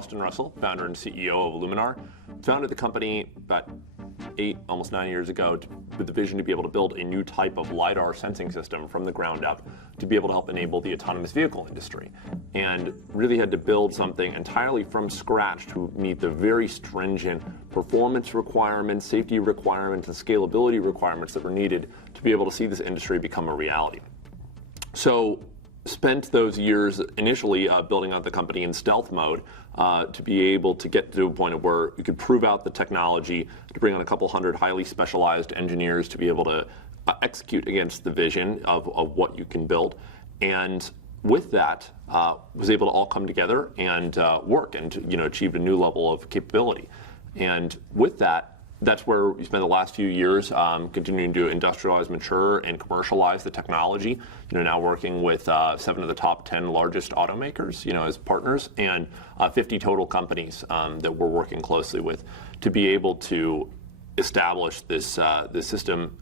Austin Russell, founder and CEO of Luminar. Founded the company about 8, almost 9 years ago with the vision to be able to build a new type of LiDAR sensing system from the ground up to be able to help enable the autonomous vehicle industry. And really had to build something entirely from scratch to meet the very stringent performance requirements, safety requirements, and scalability requirements that were needed to be able to see this industry become a reality. So spent those years initially building out the company in stealth mode to be able to get to a point of where you could prove out the technology, to bring on a couple hundred highly specialized engineers to be able to execute against the vision of what you can build. And with that, was able to all come together and work and achieve a new level of capability. And with that, that's where we spent the last few years continuing to industrialize, mature, and commercialize the technology. Now working with 7 of the top 10 largest automakers, as partners, and 50 total companies that we're working closely with to be able to establish this system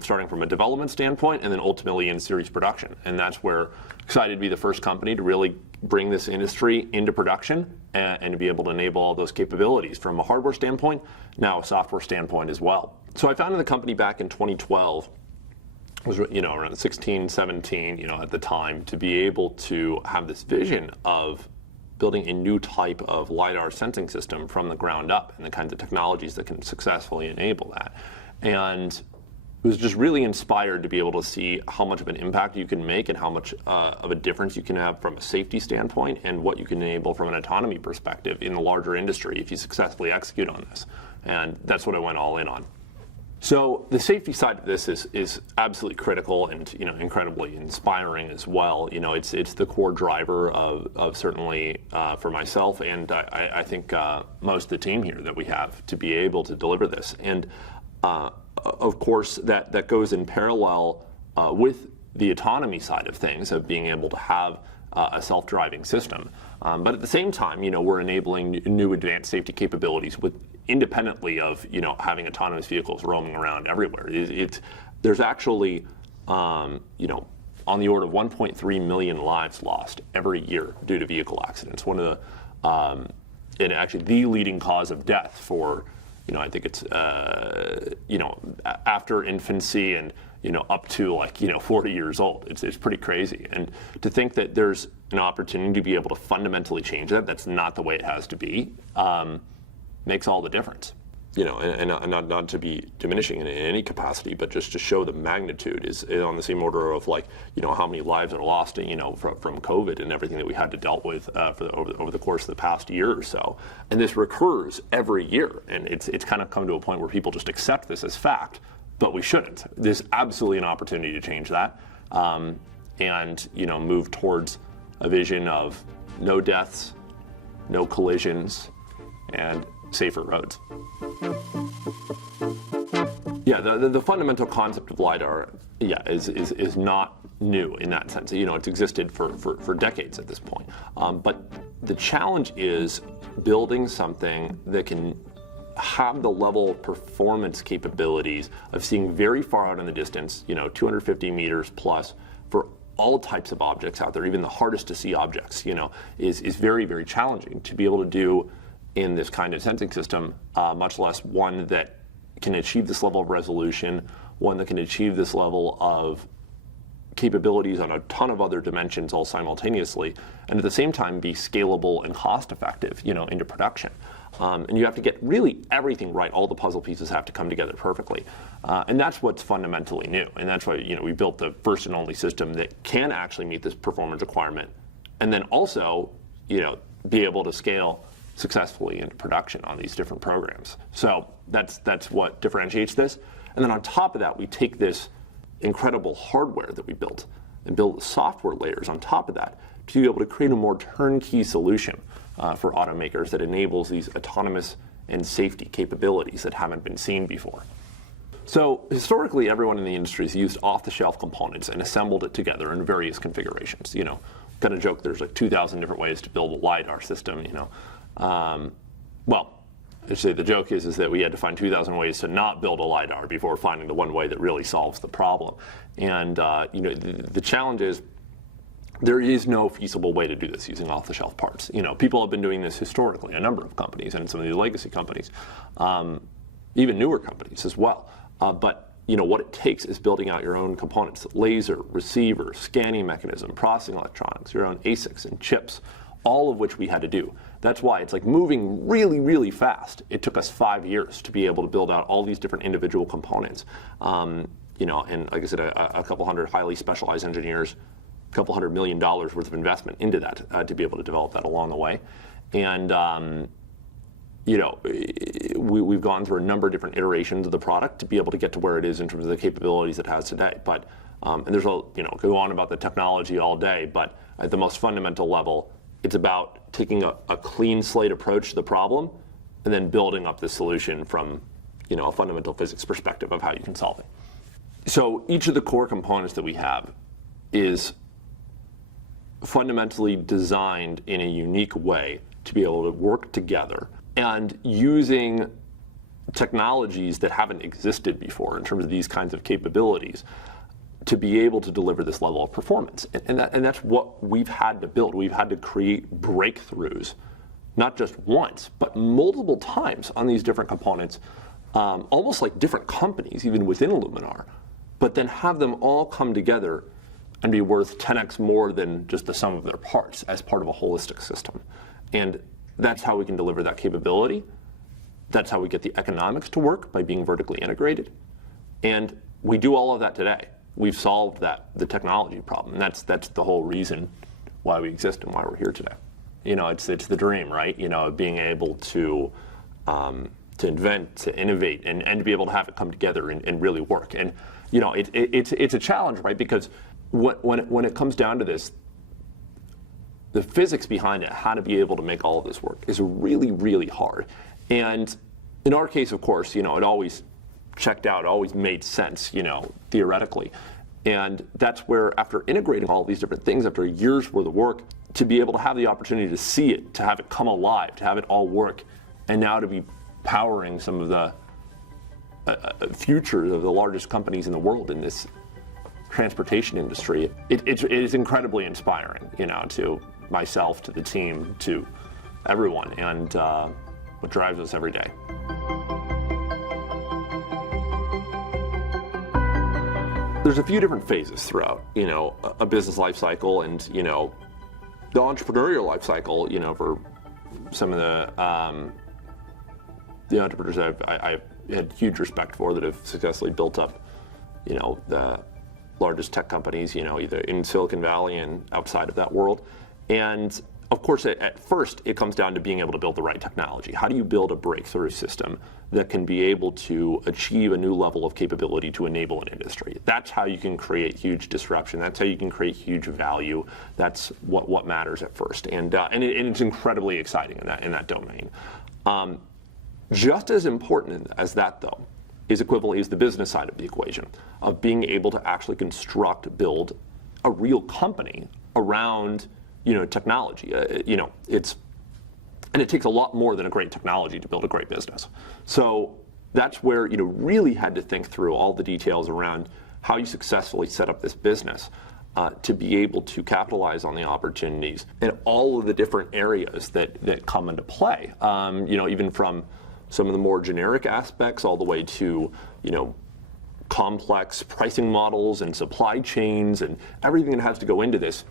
starting from a development standpoint and then ultimately in series production. And that's where excited to be the first company to really bring this industry into production and to be able to enable all those capabilities from a hardware standpoint, now a software standpoint as well. So I founded the company back in 2012. It was around 16, 17, at the time, to be able to have this vision of building a new type of LiDAR sensing system from the ground up and the kinds of technologies that can successfully enable that. And was just really inspired to be able to see how much of an impact you can make and how much of a difference you can have from a safety standpoint and what you can enable from an autonomy perspective in the larger industry if you successfully execute on this. And that's what I went all in on. So the safety side of this is absolutely critical and incredibly inspiring as well. It's the core driver of certainly for myself and I think most of the team here that we have to be able to deliver this. And of course, that goes in parallel with the autonomy side of things, of being able to have a self-driving system. But at the same time, we're enabling new advanced safety capabilities independently of having autonomous vehicles roaming around everywhere. There's actually on the order of 1.3 million lives lost every year due to vehicle accidents. One of the and actually the leading cause of death for I think it's after infancy and up to 40 years old. It's pretty crazy. And to think that there's an opportunity to be able to fundamentally change that's not the way it has to be, makes all the difference. And not to be diminishing in any capacity, but just to show the magnitude is on the same order of how many lives are lost, from COVID and everything that we had to deal with over the course of the past year or so. And this recurs every year, and it's kind of come to a point where people just accept this as fact, but we shouldn't. There's absolutely an opportunity to change that, and move towards a vision of no deaths, no collisions, and safer roads. Yeah, the fundamental concept of LiDAR, is not new in that sense. It's existed for decades at this point. But the challenge is building something that can have the level of performance capabilities of seeing very far out in the distance, 250 meters plus, for all types of objects out there, even the hardest to see objects, is very, very challenging to be able to do in this kind of sensing system, much less one that can achieve this level of resolution, one that can achieve this level of capabilities on a ton of other dimensions all simultaneously, and at the same time be scalable and cost effective, into production. And you have to get really everything right. All the puzzle pieces have to come together perfectly. And that's what's fundamentally new. And that's why, we built the first and only system that can actually meet this performance requirement. And then also, be able to scale successfully into production on these different programs. So that's what differentiates this. And then on top of that, we take this incredible hardware that we built and build software layers on top of that to be able to create a more turnkey solution for automakers that enables these autonomous and safety capabilities that haven't been seen before. So historically, everyone in the industry has used off-the-shelf components and assembled it together in various configurations. Kind of joke there's 2,000 different ways to build a LiDAR system. Well, I'd say the joke is that we had to find 2,000 ways to not build a LiDAR before finding the one way that really solves the problem. And the challenge is there is no feasible way to do this using off-the-shelf parts. People have been doing this historically, a number of companies, and some of these legacy companies, even newer companies as well. But what it takes is building out your own components: laser, receiver, scanning mechanism, processing electronics, your own ASICs and chips, all of which we had to do. That's why it's like moving really, really fast. It took us 5 years to be able to build out all these different individual components. And like I said, a couple hundred highly specialized engineers, a couple $100 million worth of investment into that to be able to develop that along the way. And we've gone through a number of different iterations of the product to be able to get to where it is in terms of the capabilities it has today. But and there's go on about the technology all day, but at the most fundamental level, it's about taking a clean slate approach to the problem and then building up the solution from a fundamental physics perspective of how you can solve it. So each of the core components that we have is fundamentally designed in a unique way to be able to work together, and using technologies that haven't existed before in terms of these kinds of capabilities to be able to deliver this level of performance. And that's what we've had to build. We've had to create breakthroughs, not just once, but multiple times on these different components, almost like different companies, even within Luminar, but then have them all come together and be worth 10x more than just the sum of their parts as part of a holistic system. And that's how we can deliver that capability. That's how we get the economics to work, by being vertically integrated. And we do all of that today. We've solved the technology problem. And that's the whole reason why we exist and why we're here today. It's the dream, right? Being able to invent, to innovate, and to be able to have it come together and really work. And it's a challenge, right? Because when it comes down to this, the physics behind it, how to be able to make all of this work, is really, really hard. And in our case, of course, it always checked out, always made sense, theoretically. And that's where, after integrating all these different things, after years worth of work, to be able to have the opportunity to see it, to have it come alive, to have it all work, and now to be powering some of the future of the largest companies in the world in this transportation industry, it is incredibly inspiring, to myself, to the team, to everyone, and what drives us every day. There's a few different phases throughout, a business life cycle, and the entrepreneurial life cycle. For some of the entrepreneurs I've had huge respect for, that have successfully built up, the largest tech companies, either in Silicon Valley and outside of that world. And of course, at first, it comes down to being able to build the right technology. How do you build a breakthrough system that can be able to achieve a new level of capability to enable an industry? That's how you can create huge disruption. That's how you can create huge value. That's what matters at first. And it's incredibly exciting in that domain. Just as important as that, though, is the business side of the equation, of being able to actually build a real company around technology. And it takes a lot more than a great technology to build a great business. So that's where really had to think through all the details around how you successfully set up this business to be able to capitalize on the opportunities and all of the different areas that come into play. Even from some of the more generic aspects all the way to complex pricing models and supply chains and everything that has to go into this.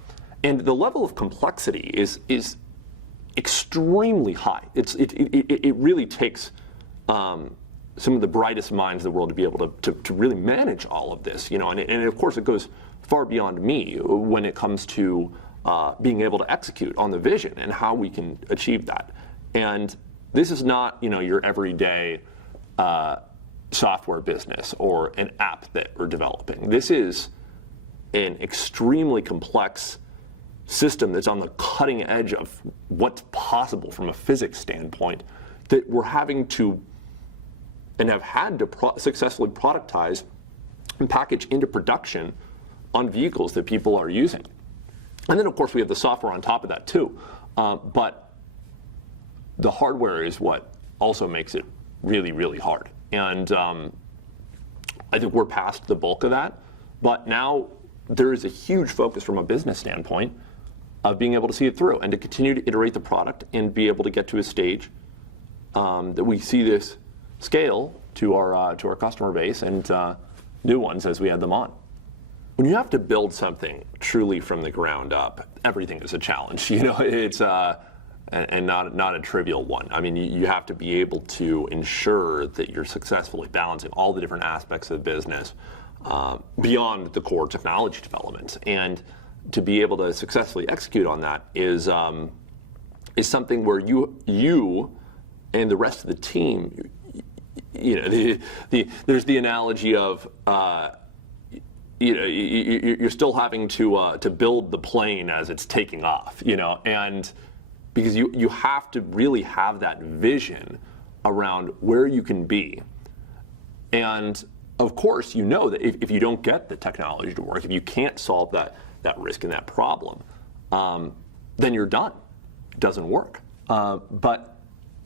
And the level of complexity is extremely high. It really takes some of the brightest minds in the world to be able to really manage all of this. And of course it goes far beyond me when it comes to being able to execute on the vision and how we can achieve that. And this is not your everyday software business or an app that we're developing. This is an extremely complex system that's on the cutting edge of what's possible from a physics standpoint, that we're having to and have had to successfully productize and package into production on vehicles that people are using. And then of course we have the software on top of that too. But the hardware is what also makes it really, really hard. And I think we're past the bulk of that. But now there is a huge focus from a business standpoint of being able to see it through and to continue to iterate the product and be able to get to a stage that we see this scale to our customer base and new ones as we add them on. When you have to build something truly from the ground up, everything is a challenge. It's and not a trivial one. I mean, you have to be able to ensure that you're successfully balancing all the different aspects of the business beyond the core technology development, and to be able to successfully execute on that is something where you and the rest of the team, there's the analogy of you're still having to build the plane as it's taking off, and because you have to really have that vision around where you can be. And of course, that if you don't get the technology to work, if you can't solve that risk and that problem, then you're done. It doesn't work. But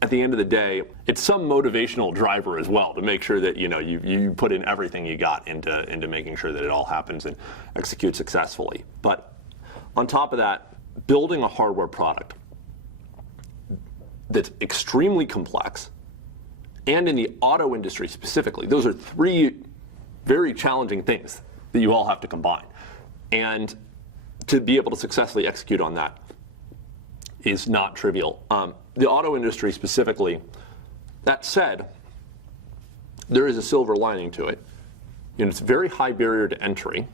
at the end of the day, it's some motivational driver as well to make sure that you put in everything you got into making sure that it all happens and executes successfully. But on top of that, building a hardware product that's extremely complex, and in the auto industry specifically, those are three very challenging things that you all have to combine. And to be able to successfully execute on that is not trivial. The auto industry specifically, that said, there is a silver lining to it. It's a very high barrier to entry.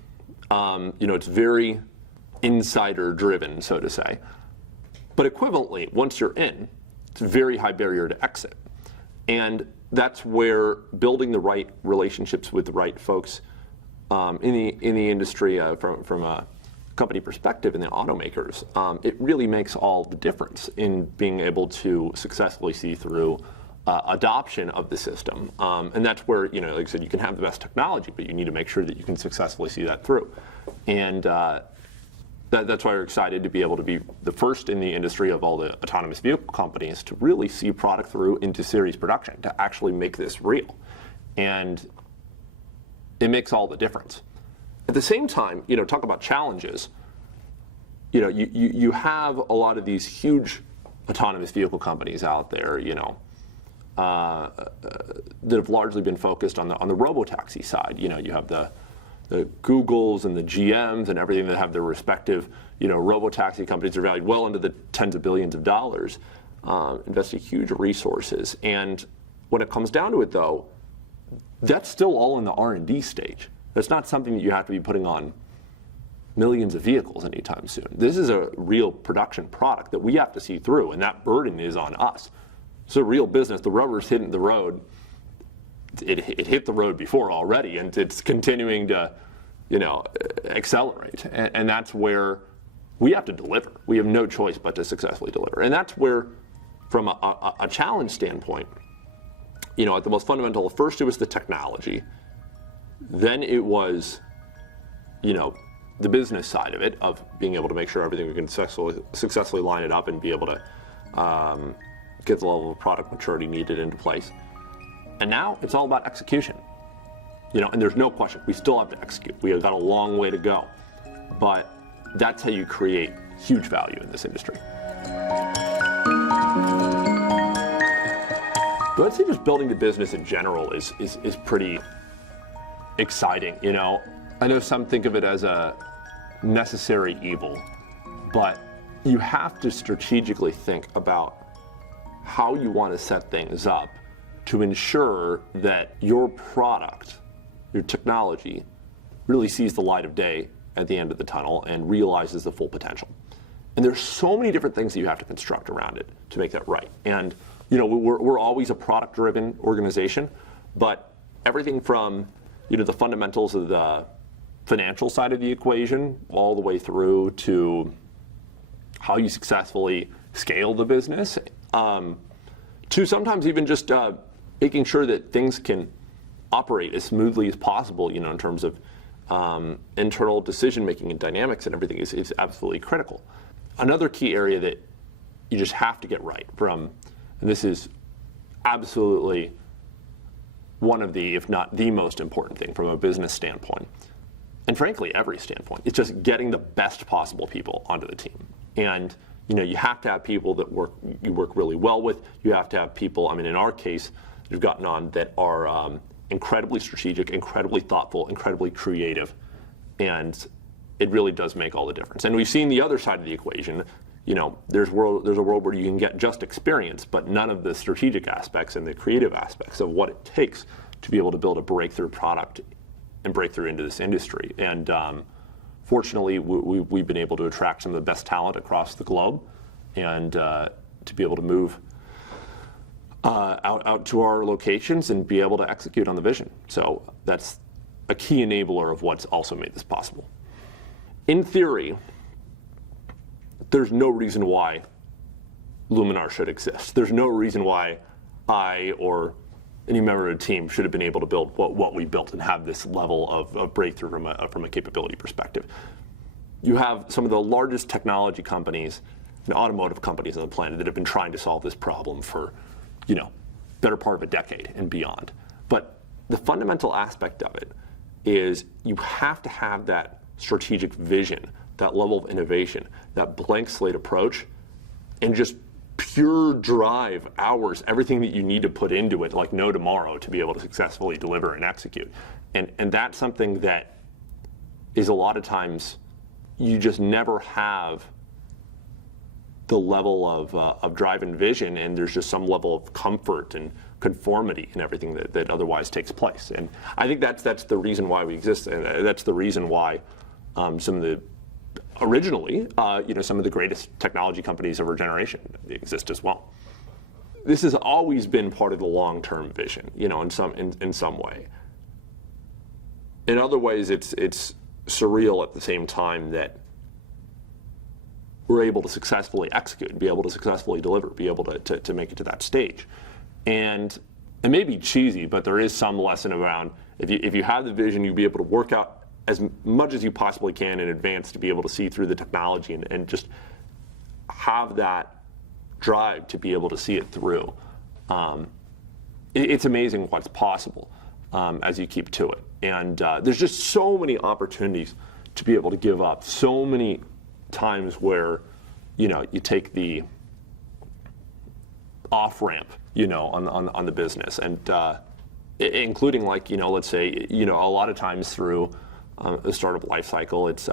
It's very insider driven, so to say. But equivalently, once you're in, it's a very high barrier to exit. And that's where building the right relationships with the right folks in the industry from a company perspective and the automakers, it really makes all the difference in being able to successfully see through adoption of the system. And that's where, like I said, you can have the best technology, but you need to make sure that you can successfully see that through. And that's why we're excited to be able to be the first in the industry of all the autonomous vehicle companies to really see product through into series production, to actually make this real. And it makes all the difference. At the same time, talk about challenges. You have a lot of these huge autonomous vehicle companies out there, that have largely been focused on the robotaxi side. You have the Googles and the GMs and everything that have their respective, robotaxi companies are valued well into the tens of billions of dollars, investing huge resources. And when it comes down to it, though, that's still all in the R&D stage. That's not something that you have to be putting on millions of vehicles anytime soon. This is a real production product that we have to see through, and that burden is on us. It's a real business. The rubber's hitting the road. It hit the road before already, and it's continuing to, accelerate. And that's where we have to deliver. We have no choice but to successfully deliver. And that's where, from a challenge standpoint, at the most fundamental, first it was the technology. Then it was, the business side of it, of being able to make sure everything we can successfully line it up and be able to get the level of product maturity needed into place. And now it's all about execution. And there's no question, we still have to execute. We have got a long way to go. But that's how you create huge value in this industry. But I'd say just building the business in general is pretty exciting. I know some think of it as a necessary evil, but you have to strategically think about how you want to set things up to ensure that your product, your technology, really sees the light of day at the end of the tunnel and realizes the full potential. And there's so many different things that you have to construct around it to make that right. And we're always a product-driven organization, but everything from the fundamentals of the financial side of the equation all the way through to how you successfully scale the business, to sometimes even just making sure that things can operate as smoothly as possible, in terms of internal decision-making and dynamics and everything is absolutely critical. Another key area that you just have to get right and this is absolutely one of the, if not the most important thing from a business standpoint, and frankly, every standpoint. It's just getting the best possible people onto the team. And you have to have people that you work really well with. You have to have people, in our case, you've gotten on that are incredibly strategic, incredibly thoughtful, incredibly creative. And it really does make all the difference. And we've seen the other side of the equation. There's a world where you can get just experience, but none of the strategic aspects and the creative aspects of what it takes to be able to build a breakthrough product and break through into this industry. And fortunately, we've been able to attract some of the best talent across the globe, and to be able to move out to our locations and be able to execute on the vision. So that's a key enabler of what's also made this possible. In theory, there's no reason why Luminar should exist. There's no reason why I or any member of the team should have been able to build what we built and have this level of breakthrough from a capability perspective. You have some of the largest technology companies and automotive companies on the planet that have been trying to solve this problem for, better part of a decade and beyond. But the fundamental aspect of it is you have to have that strategic vision, that level of innovation, that blank slate approach, and just pure drive, hours, everything that you need to put into it like no tomorrow to be able to successfully deliver and execute. And that's something that is a lot of times you just never have the level of drive and vision, and there's just some level of comfort and conformity in everything that otherwise takes place. And I think that's the reason why we exist, and that's the reason why some of the originally, some of the greatest technology companies of our generation exist as well. This has always been part of the long-term vision, in some way. In other ways, it's surreal at the same time that we're able to successfully execute, be able to successfully deliver, be able to make it to that stage. And it may be cheesy, but there is some lesson around if you have the vision, you'll be able to work out as much as you possibly can in advance to be able to see through the technology and just have that drive to be able to see it through. It's amazing what's possible as you keep to it. And there's just so many opportunities to be able to give up, so many times where you take the off-ramp on the business, and including let's say a lot of times through the startup life cycle, it's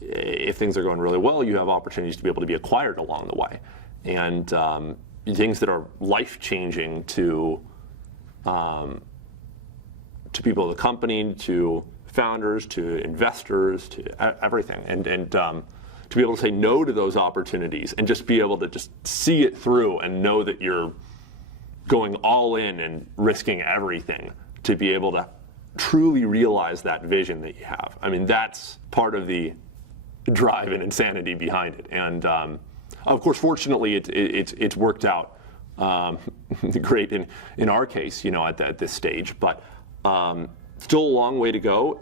if things are going really well, you have opportunities to be able to be acquired along the way, and things that are life-changing to people of the company, to founders, to investors, to everything, and to be able to say no to those opportunities and just be able to just see it through and know that you're going all in and risking everything to be able to truly realize that vision that you have. That's part of the drive and insanity behind it. And of course, fortunately, it's worked out great in our case, at this stage. But still a long way to go.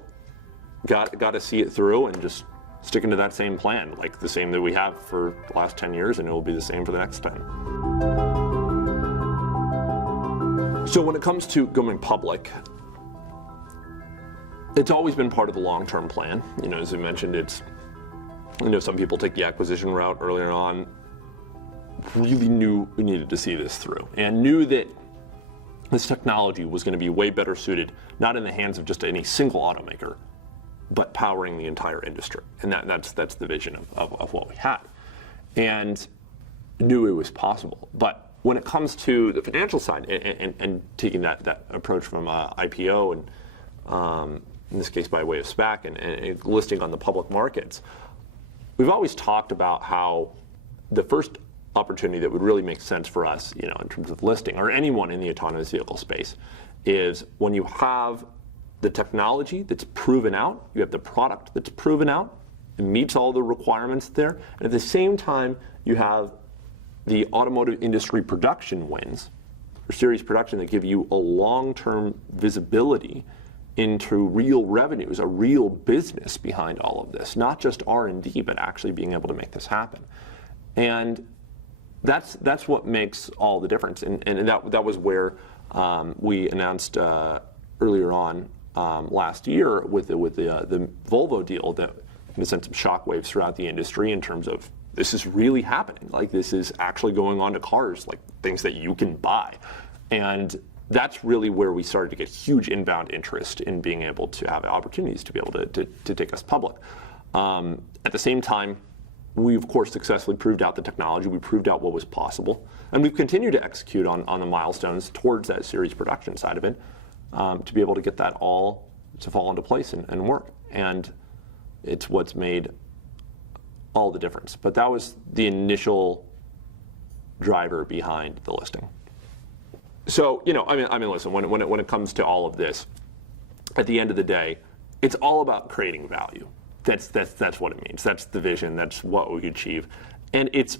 Got to see it through and just sticking to that same plan, like the same that we have for the last 10 years, and it will be the same for the next 10. So when it comes to going public, it's always been part of the long-term plan. As I mentioned, it's, some people take the acquisition route earlier on, really knew we needed to see this through, and knew that this technology was going to be way better suited, not in the hands of just any single automaker, but powering the entire industry. And that's the vision of what we had. And knew it was possible. But when it comes to the financial side and taking that approach from IPO and in this case by way of SPAC and listing on the public markets, we've always talked about how the first opportunity that would really make sense for us, in terms of listing, or anyone in the autonomous vehicle space, is when you have the technology that's proven out, you have the product that's proven out, it meets all the requirements there, and at the same time, you have the automotive industry production wins, or series production, that give you a long-term visibility into real revenues, a real business behind all of this, not just R&D, but actually being able to make this happen. And that's what makes all the difference. And that was where we announced earlier on last year with the Volvo deal that sent some shockwaves throughout the industry in terms of this is really happening. Like, this is actually going on to cars, like things that you can buy. And that's really where we started to get huge inbound interest in being able to have opportunities to be able to take us public. At the same time, we of course successfully proved out the technology. We proved out what was possible, and we've continued to execute on the milestones towards that series production side of it, to be able to get that all to fall into place and work. And it's what's made all the difference. But that was the initial driver behind the listing. So, I mean, listen, when it comes to all of this, at the end of the day, it's all about creating value. That's what it means. That's the vision. That's what we achieve. And it's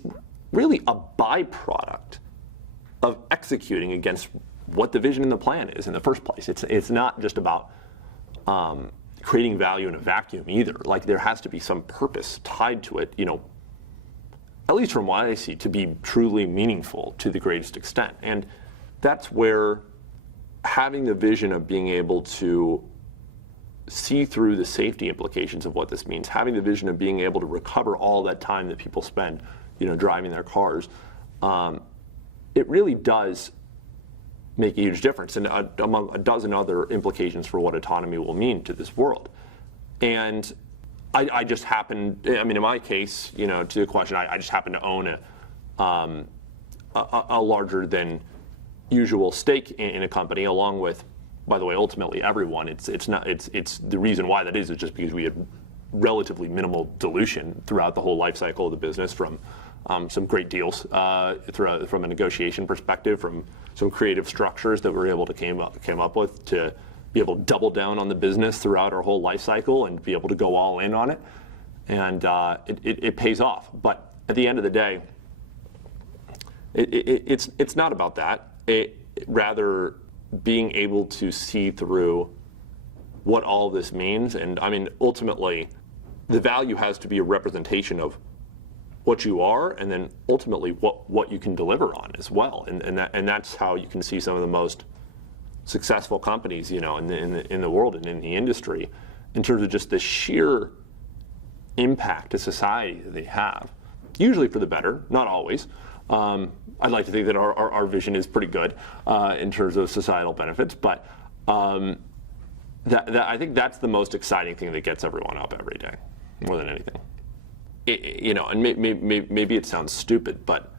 really a byproduct of executing against what the vision and the plan is in the first place. It's not just about creating value in a vacuum either. Like, there has to be some purpose tied to it, at least from what I see, to be truly meaningful to the greatest extent. And that's where having the vision of being able to see through the safety implications of what this means, having the vision of being able to recover all that time that people spend, driving their cars, it really does make a huge difference, and among a dozen other implications for what autonomy will mean to this world. And I just happen, in my case, to the question, I just happen to own a larger than usual stake in a company, along with, by the way, ultimately everyone. It's the reason why that is just because we had relatively minimal dilution throughout the whole life cycle of the business, from some great deals from a negotiation perspective, from some creative structures that we were able to came up with to be able to double down on the business throughout our whole life cycle and be able to go all in on it. And it pays off. But at the end of the day, it's not about that. Rather, being able to see through what all this means. And ultimately, the value has to be a representation of what you are, and then ultimately what you can deliver on as well. And that's how you can see some of the most successful companies, in the world and in the industry, in terms of just the sheer impact to society that they have. Usually for the better, not always. I'd like to think that our vision is pretty good in terms of societal benefits, but I think that's the most exciting thing that gets everyone up every day, more than anything. And maybe it sounds stupid, but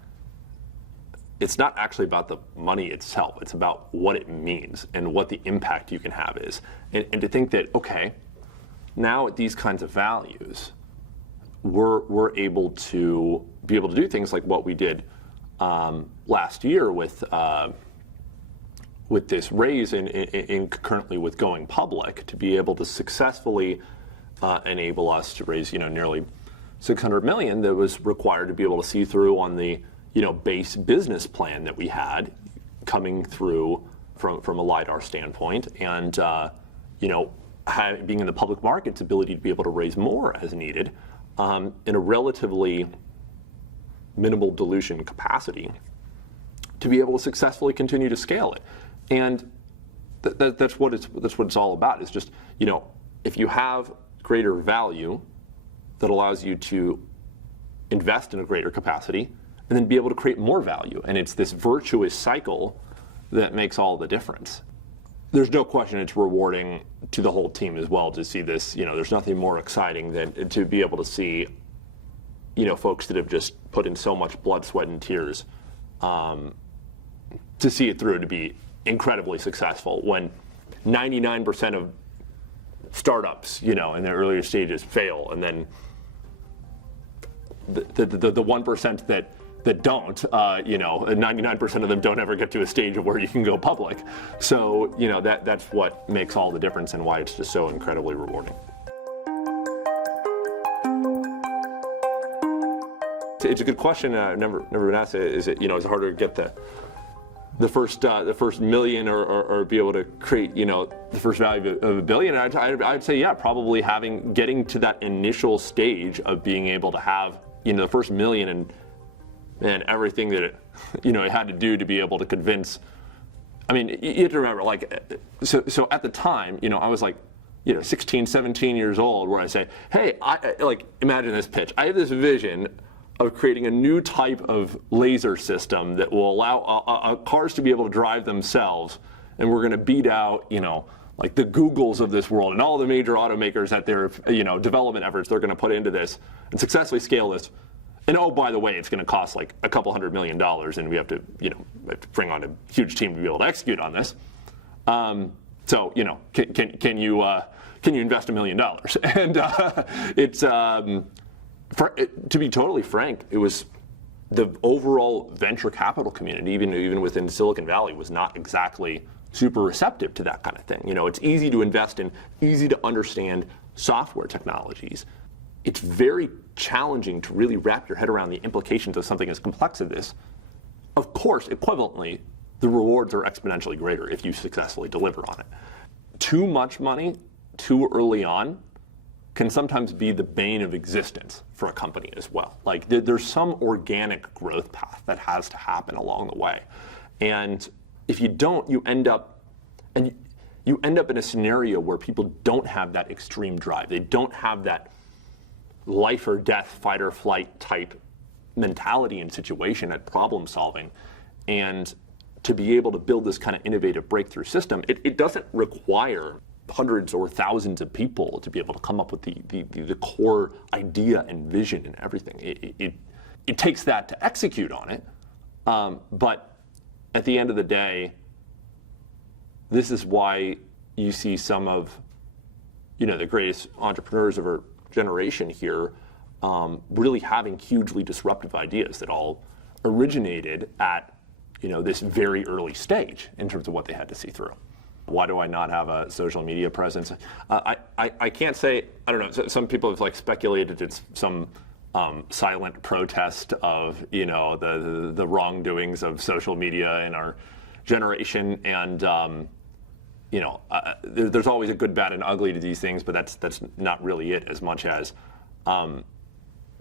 it's not actually about the money itself. It's about what it means and what the impact you can have is. And to think that, okay, now at these kinds of values, we're able to do things like what we did last year with this raise in concurrently with going public, to be able to successfully enable us to raise nearly $600 million that was required to be able to see through on the base business plan that we had coming through from a LiDAR standpoint, and being in the public markets, ability to be able to raise more as needed in a relatively minimal dilution capacity, to be able to successfully continue to scale it. And that's what it's all about. It's just, if you have greater value that allows you to invest in a greater capacity and then be able to create more value. And it's this virtuous cycle that makes all the difference. There's no question it's rewarding to the whole team as well to see this. There's nothing more exciting than to be able to see, folks that have just put in so much blood, sweat, and tears to see it through, to be incredibly successful when 99% of startups, in the earlier stages fail, and then the 1% that don't, 99% of them don't ever get to a stage of where you can go public. So, that's what makes all the difference and why it's just so incredibly rewarding. It's a good question. I've never been asked. Is it, is it harder to get the first million or be able to create, the first value of $1 billion? I'd say, yeah, probably getting to that initial stage of being able to have, the first million and everything that it had to do to be able to convince I mean, you have to remember, like, so at the time, I was like, 16, 17 years old, where I say, hey, imagine this pitch. I have this vision of creating a new type of laser system that will allow cars to be able to drive themselves, and we're going to beat out, like the Googles of this world and all the major automakers at their, development efforts they're going to put into this and successfully scale this. And oh, by the way, it's going to cost like a couple $100 million, and we have to, bring on a huge team to be able to execute on this. So, can you invest $1 million? And it's to be totally frank, it was the overall venture capital community, even within Silicon Valley, was not exactly super receptive to that kind of thing. It's easy to invest in, easy to understand software technologies. It's very challenging to really wrap your head around the implications of something as complex as this. Of course, equivalently, the rewards are exponentially greater if you successfully deliver on it. Too much money too early on can sometimes be the bane of existence for a company as well. Like there's some organic growth path that has to happen along the way. And if you don't, you end up in a scenario where people don't have that extreme drive. They don't have that life or death, fight or flight type mentality and situation at problem solving. And to be able to build this kind of innovative breakthrough system, it doesn't require hundreds or thousands of people to be able to come up with the core idea and vision and everything. It takes that to execute on it. But at the end of the day, this is why you see some of the greatest entrepreneurs of our generation here really having hugely disruptive ideas that all originated at this very early stage in terms of what they had to see through. Why do I not have a social media presence? I can't say, I don't know, some people have speculated it's some silent protest of the wrongdoings of social media in our generation, and there's always a good, bad, and ugly to these things, but that's not really it as much as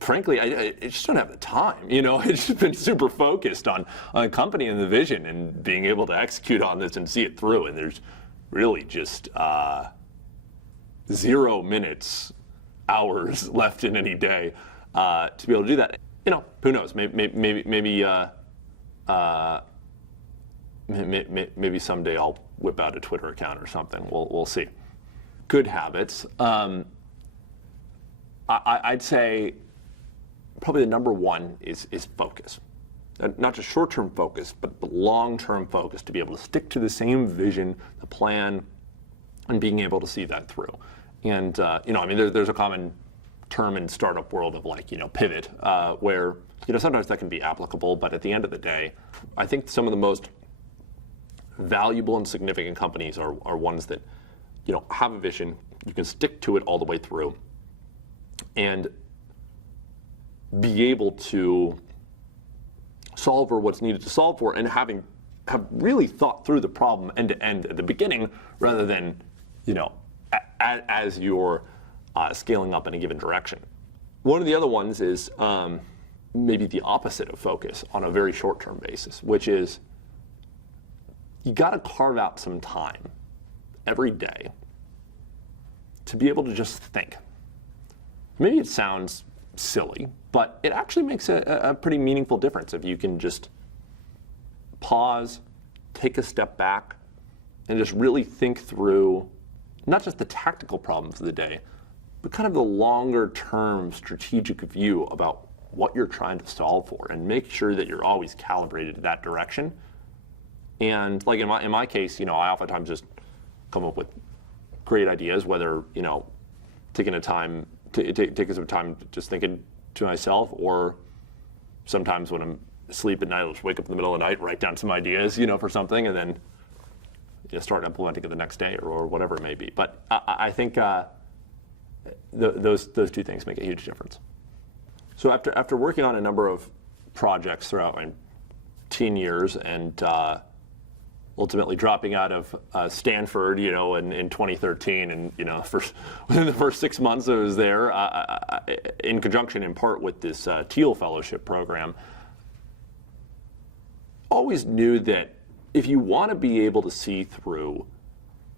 frankly, I just don't have the time. It's just been super focused on a company and the vision and being able to execute on this and see it through. And there's really just 0 minutes, hours left in any day to be able to do that. Who knows? Maybe someday I'll whip out a Twitter account or something. We'll see. Good habits. I'd say probably the number one is focus. Not just short-term focus, but long-term focus, to be able to stick to the same vision, the plan, and being able to see that through. And there's a common term in startup world of pivot, where sometimes that can be applicable, but at the end of the day, I think some of the most valuable and significant companies are ones that have a vision, you can stick to it all the way through, and be able to solve for what's needed to solve for, and have really thought through the problem end to end at the beginning, rather than as you're scaling up in a given direction. One of the other ones is maybe the opposite of focus on a very short-term basis, which is you got to carve out some time every day to be able to just think. Maybe it sounds silly, but it actually makes a pretty meaningful difference if you can just pause, take a step back, and just really think through not just the tactical problems of the day, but kind of the longer-term strategic view about what you're trying to solve for, and make sure that you're always calibrated in that direction. And like in my case, I oftentimes just come up with great ideas, whether taking some time just thinking to myself, or sometimes when I'm asleep at night, I'll just wake up in the middle of the night, write down some ideas, for something, and then start implementing it the next day or whatever it may be. But I think those two things make a huge difference. So after working on a number of projects throughout my teen years, and ultimately dropping out of Stanford, in 2013, and within the first 6 months I was there, in conjunction in part with this Thiel Fellowship program, always knew that if you want to be able to see through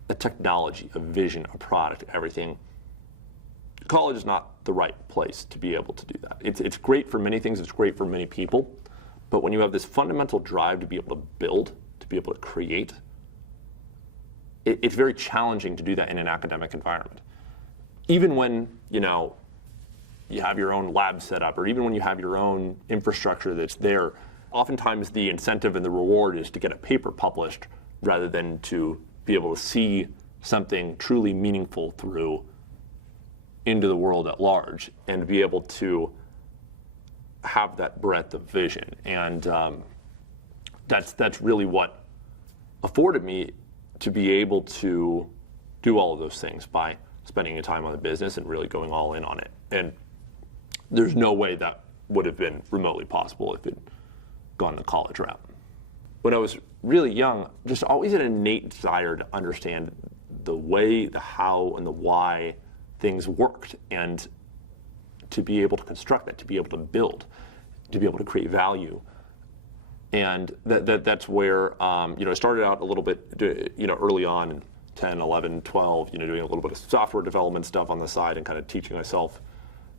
a technology, a vision, a product, everything, college is not the right place to be able to do that. It's great for many things, it's great for many people, but when you have this fundamental drive to be able to build, to be able to create, it's very challenging to do that in an academic environment. Even when, you have your own lab set up, or even when you have your own infrastructure that's there, oftentimes the incentive and the reward is to get a paper published rather than to be able to see something truly meaningful through into the world at large and be able to have that breadth of vision. And that's really what afforded me to be able to do all of those things by spending time on the business and really going all in on it. And there's no way that would have been remotely possible if it gone the college route. When I was really young, just always an innate desire to understand the way, the how, and the why things worked, and to be able to construct that, to be able to build, to be able to create value. And that's where I started out a little bit early on in 10, 11, 12, doing a little bit of software development stuff on the side and kind of teaching myself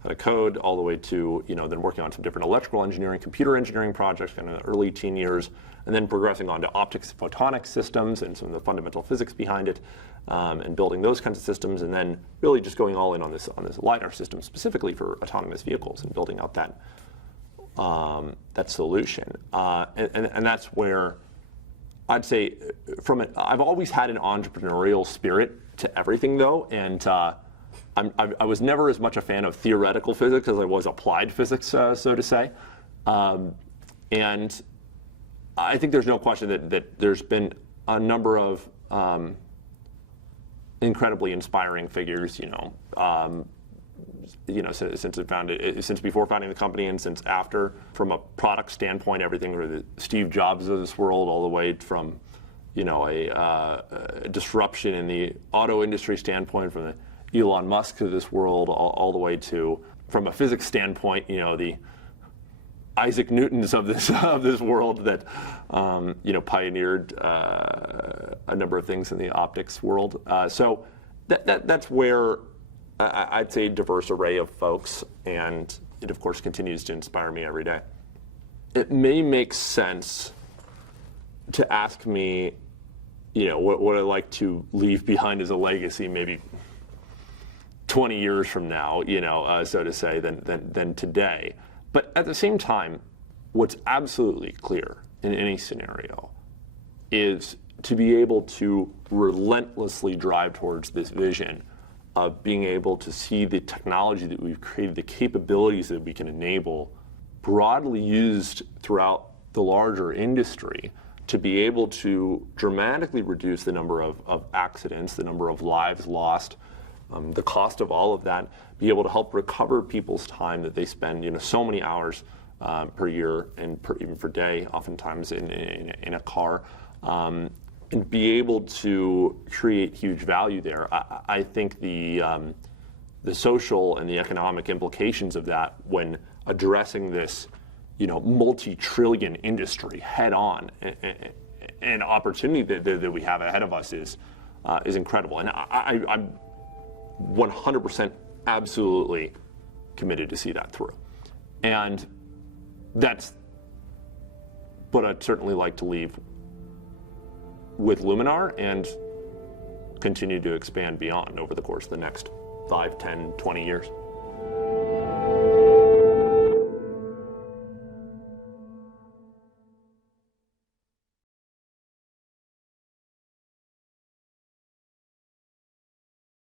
how to code, all the way to then working on some different electrical engineering, computer engineering projects kind of early teen years, and then progressing on to optics, photonics systems and some of the fundamental physics behind it, and building those kinds of systems, and then really just going all in on this LiDAR system specifically for autonomous vehicles and building out that solution. And that's where I'd say I've always had an entrepreneurial spirit to everything though, and I was never as much a fan of theoretical physics as I was applied physics, so to say. And I think there's no question that there's been a number of incredibly inspiring figures, since before founding the company and since after, from a product standpoint, everything from the Steve Jobs of this world, all the way from, a disruption in the auto industry standpoint, from the Elon Musk of this world, all the way to, from a physics standpoint, the Isaac Newtons of this world that pioneered a number of things in the optics world. So that's where I'd say a diverse array of folks, and it of course continues to inspire me every day. It may make sense to ask me, what I'd like to leave behind as a legacy, maybe 20 years from now, so to say, than today. But at the same time, what's absolutely clear in any scenario is to be able to relentlessly drive towards this vision of being able to see the technology that we've created, the capabilities that we can enable, broadly used throughout the larger industry, to be able to dramatically reduce the number of accidents, the number of lives lost, the cost of all of that, be able to help recover people's time that they spend, so many hours per year and even per day, oftentimes in a car, and be able to create huge value there. I think the social and the economic implications of that, when addressing this, multi-trillion industry head on, and opportunity that we have ahead of us is incredible. And I'm 100% absolutely committed to see that through. And that's what I'd certainly like to leave with Luminar and continue to expand beyond over the course of the next 5, 10, 20 years.